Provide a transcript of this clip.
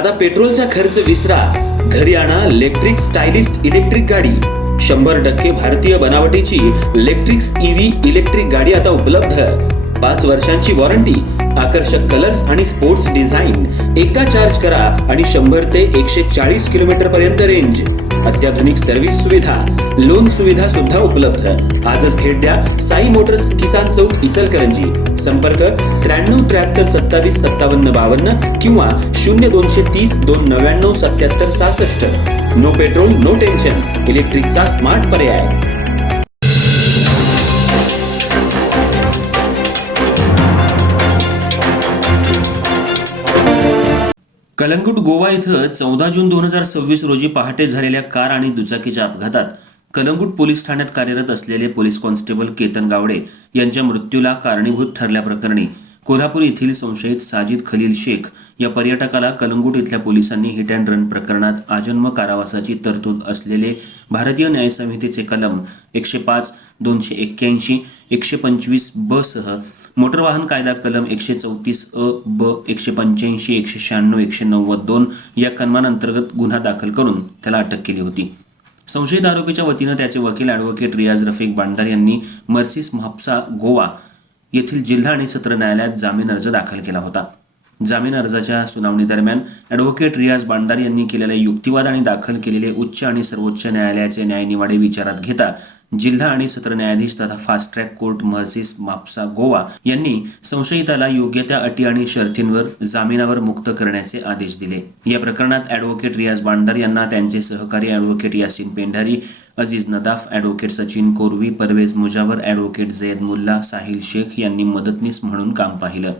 आता पेट्रोलचा खर्च विसरा, घरी आणा इलेक्ट्रिक स्टायलिस्ट इलेक्ट्रिक गाडी। 100% भारतीय बनावटीची इलेक्ट्रिक्स ईव्ही इलेक्ट्रिक गाडी आता उपलब्ध। 5 वर्षांची वॉरंटी, आकर्षक कलर्स आणि स्पोर्ट्स डिझाइन। एकदा चार्ज करा आणि 100 ते 140 किलोमीटर पर्यंत रेंज। अत्याधुनिक सर्व्हिस सुविधा, लोन सुविधा सुद्धा उपलब्ध। आजच भेट द्या साई मोटर्स, किसान चौक, इचलकरंजी। संपर्क 93 73 27 57 52 किंवा 0230 299 77 66। नो पेट्रोल नो टेन्शन, इलेक्ट्रिकचा स्मार्ट पर्याय। कलंगूट गोवा इथं 14 जून 2026 रोजी पहाटे झालेल्या कार आणि दुचाकीच्या अपघातात कलंगूट पोलीस ठाण्यात कार्यरत असलेले पोलीस कॉन्स्टेबल केतन गावडे यांच्या मृत्यूला कारणीभूत ठरल्याप्रकरणी कोल्हापूर येथील संशयित साजिद खलील शेख या पर्यटकाला कलंगूट इथल्या पोलिसांनी हिट अँड रन प्रकरणात आजन्म कारावासाची तरतूद असलेले भारतीय न्याय संहितेचे कलम 105, 281, 125 ब सह मोटर वाहन कायदा कलम 134 अ ब, 185, 196, 192 या कलमांअंतर्गत गुन्हा दाखल करून त्याला अटक केली होती। संशयित आरोपीच्या वतीनं त्याचे वकील ॲडव्होकेट रियाज रफिक बांडार यांनी मर्सीस म्हापसा गोवा येथील जिल्हा आणि सत्र न्यायालयात जामीन अर्ज दाखल केला होता। जामीन अर्जाच्या सुनावणी दरम्यान ॲडव्होकेट रियाज बांडार यांनी केलेले युक्तिवाद आणि दाखल केलेले उच्च आणि सर्वोच्च न्यायालयाचे न्यायनिवाडे विचारात घेता जिल्हा आणि सत्र न्यायाधीश तथा fast track court Merces Mapusa Goa यांनी संशयिताला योग्य त्या अटी आणि शर्तींवर जामिनावर मुक्त करण्याचे आदेश दिले। या प्रकरणात ॲडव्होकेट रियाज बांडार यांना त्यांचे सहकारी advocate Yasin Pendhari, Aziz Nadaf, advocate Sachin Korvi, Parvez Mujawar, advocate Zaid Mulla, Sahil Shaikh यांनी मदतनीस म्हणून काम पाहिलं।